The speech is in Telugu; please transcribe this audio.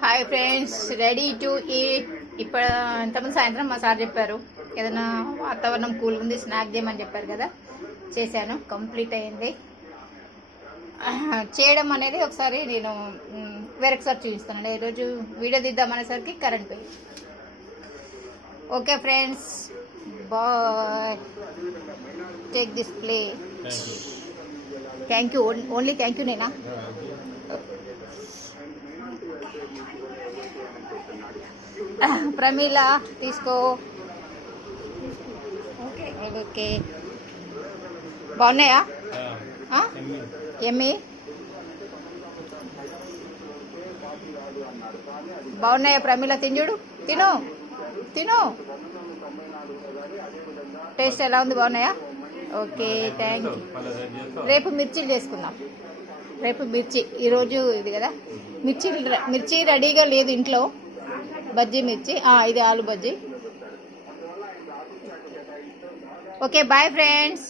Hi friends ready to eat ఇప్పుడు ఇంతకుముందు సాయంత్రం మా సార్ చెప్పారు ఏదైనా వాతావరణం కూల్ ఉంది స్నాక్ చేయమని చెప్పారు కదా. చేశాను కంప్లీట్ అయింది. చేయడం అనేది ఒకసారి నేను వేరొకసారి చూపిస్తాను ఈరోజు వీడియో తీద్దామనేసరికి కరెంట్ పోయింది okay friends bye take this play thank you only thank you నేనా ప్రమీల తీసుకో. ఓకే. బాగున్నాయా? ఎమ్మి. బాగున్నాయా ప్రమీల? తింజుడు తిను. తిను. టేస్ట్ ఎలా ఉంది? బాగున్నాయా? ఓకే థ్యాంక్ యూ రేపు మిర్చీలు చేసుకుందాం. రేపు మిర్చి ఈరోజు ఇది కదా? మిర్చి మిర్చి రెడీగా లేదు ఇంట్లో. బజ్జీ మిర్చి. ఇది ఆలు బజ్జీ. Okay bye friends.